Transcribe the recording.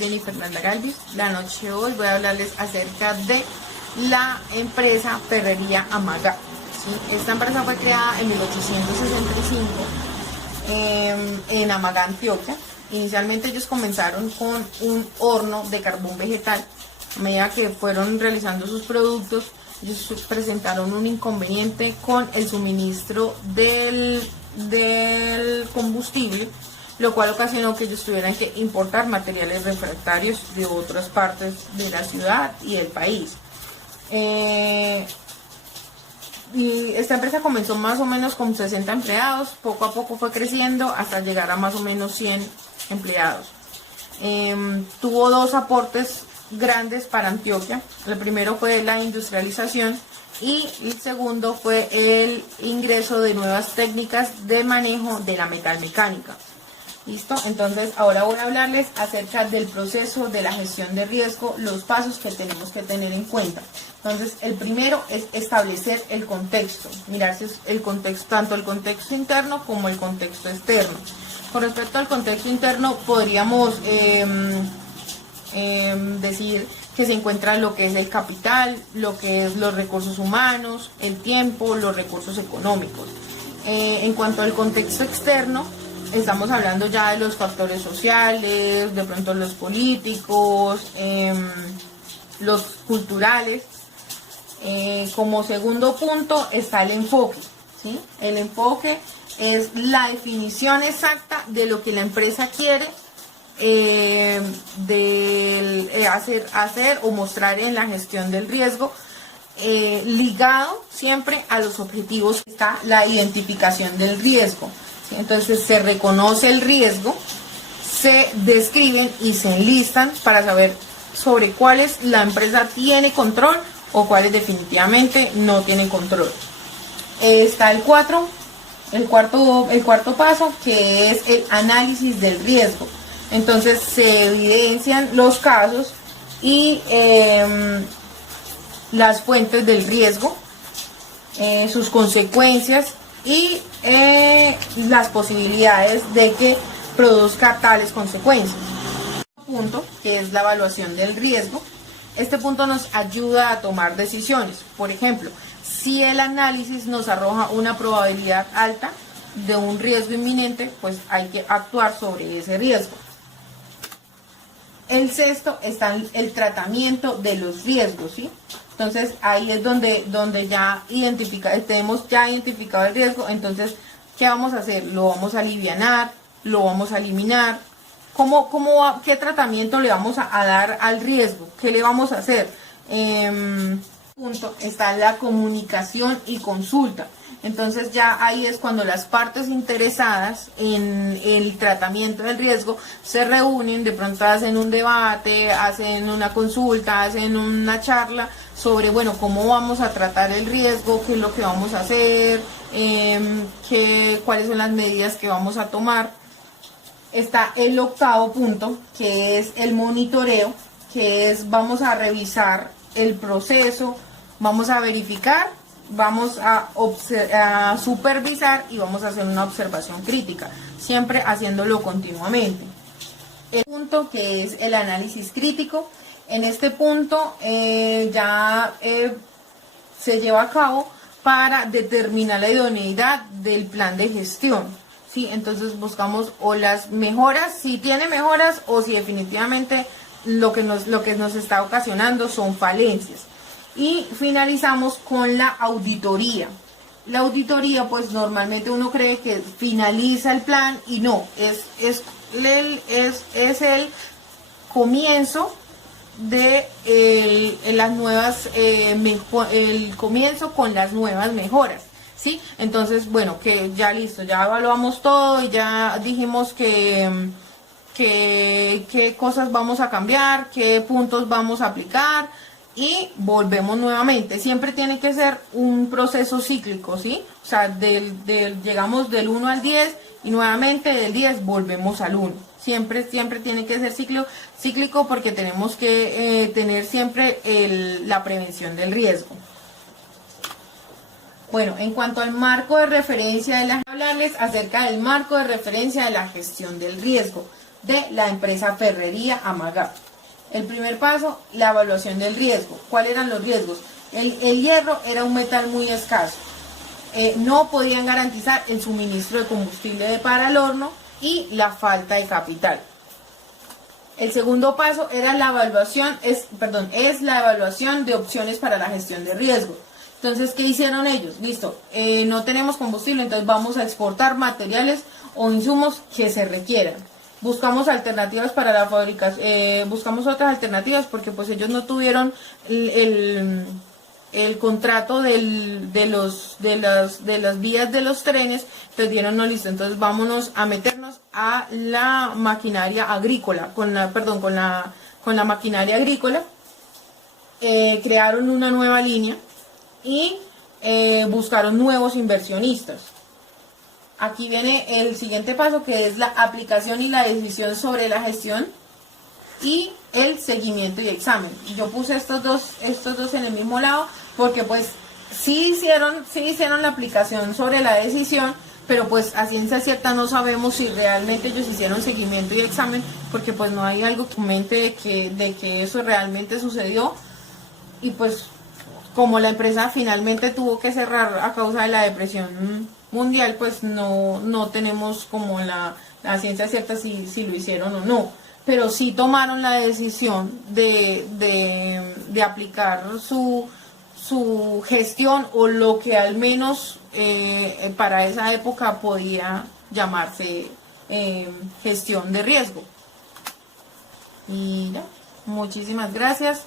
Jenny Fernanda Galvis. La noche de hoy voy a hablarles acerca de la empresa Ferrería Amagá. ¿Sí? Esta empresa fue creada en 1865 en Amagá, Antioquia. Inicialmente ellos comenzaron con un horno de carbón vegetal. A medida que fueron realizando sus productos, ellos presentaron un inconveniente con el suministro del combustible, lo cual ocasionó que ellos tuvieran que importar materiales refractarios de otras partes de la ciudad y del país. Y esta empresa comenzó más o menos con 60 empleados, poco a poco fue creciendo hasta llegar a más o menos 100 empleados. Tuvo dos aportes grandes para Antioquia. El primero fue la industrialización y el segundo fue el ingreso de nuevas técnicas de manejo de la metalmecánica. ¿Listo? Entonces ahora voy a hablarles acerca del proceso de la gestión de riesgo, los pasos que tenemos que tener en cuenta. Entonces el primero es establecer el contexto, mirar si es el contexto, tanto el contexto interno como el contexto externo. Con respecto al contexto interno podríamos decir que se encuentra lo que es el capital, lo que es los recursos humanos, el tiempo, los recursos económicos. En cuanto al contexto externo, estamos hablando ya de los factores sociales, de pronto los políticos, los culturales. Como segundo punto está el enfoque, ¿sí? El enfoque es la definición exacta de lo que la empresa quiere hacer o mostrar en la gestión del riesgo, ligado siempre a los objetivos. Está la identificación del riesgo, ¿sí? Entonces se reconoce el riesgo, se describen y se enlistan para saber sobre cuáles la empresa tiene control o cuáles definitivamente no tienen control. Está el cuarto paso, que es el análisis del riesgo. Entonces se evidencian los casos y las fuentes del riesgo, sus consecuencias y las posibilidades de que produzca tales consecuencias. Punto, que es la evaluación del riesgo. Este punto nos ayuda a tomar decisiones. Por ejemplo, si el análisis nos arroja una probabilidad alta de un riesgo inminente, pues hay que actuar sobre ese riesgo. El sexto está el tratamiento de los riesgos, ¿sí? Entonces ahí es donde ya tenemos ya identificado el riesgo. Entonces, ¿qué vamos a hacer? Lo vamos a alivianar, lo vamos a eliminar. ¿Qué tratamiento le vamos a dar al riesgo? ¿Qué le vamos a hacer? Punto está la comunicación y consulta. Entonces ya ahí es cuando las partes interesadas en el tratamiento del riesgo se reúnen, de pronto hacen un debate, hacen una consulta, hacen una charla sobre, bueno, cómo vamos a tratar el riesgo, qué es lo que vamos a hacer, cuáles son las medidas que vamos a tomar. Está el octavo punto, que es el monitoreo, que es vamos a revisar el proceso, vamos a verificar, vamos a supervisar y vamos a hacer una observación crítica, siempre haciéndolo continuamente. El punto que es el análisis crítico, en este punto se lleva a cabo para determinar la idoneidad del plan de gestión. Sí, entonces buscamos o las mejoras, si tiene mejoras, o si definitivamente lo que nos está ocasionando son falencias. Y finalizamos con la auditoría. La auditoría, pues normalmente uno cree que finaliza el plan y no, es el comienzo de el comienzo con las nuevas mejoras. ¿Sí? Entonces, bueno, que ya listo, ya evaluamos todo y ya dijimos qué cosas vamos a cambiar, qué puntos vamos a aplicar y volvemos nuevamente. Siempre tiene que ser un proceso cíclico, ¿sí? O sea, llegamos del 1 al 10 y nuevamente del 10 volvemos al 1. Siempre tiene que ser cíclico porque tenemos que tener siempre la prevención del riesgo. Bueno, en cuanto al marco de referencia, hablarles acerca del marco de referencia de la gestión del riesgo. de la empresa Ferrería Amagá. El primer paso, la evaluación del riesgo. ¿Cuáles eran los riesgos? El hierro era un metal muy escaso. No podían garantizar el suministro de combustible para el horno y la falta de capital. El segundo paso era la evaluación, es la evaluación de opciones para la gestión de riesgo. Entonces, ¿qué hicieron ellos? Listo, no tenemos combustible, entonces vamos a exportar materiales o insumos que se requieran. Buscamos alternativas para la fabricación, buscamos otras alternativas porque pues ellos no tuvieron el contrato de las vías de los trenes, entonces dieron no, listo, entonces vámonos a meternos a la maquinaria agrícola, con la maquinaria agrícola. Crearon una nueva línea y buscaron nuevos inversionistas. Aquí viene el siguiente paso, que es la aplicación y la decisión sobre la gestión y el seguimiento y examen. Y yo puse estos dos en el mismo lado porque pues sí hicieron la aplicación sobre la decisión, pero pues a ciencia cierta no sabemos si realmente ellos hicieron seguimiento y examen, porque pues no hay algo que comente de que eso realmente sucedió. Y pues como la empresa finalmente tuvo que cerrar a causa de la depresión mundial, pues no tenemos como la ciencia cierta si lo hicieron o no, pero sí tomaron la decisión de aplicar su gestión, o lo que al menos para esa época podía llamarse gestión de riesgo. Y ya, muchísimas gracias.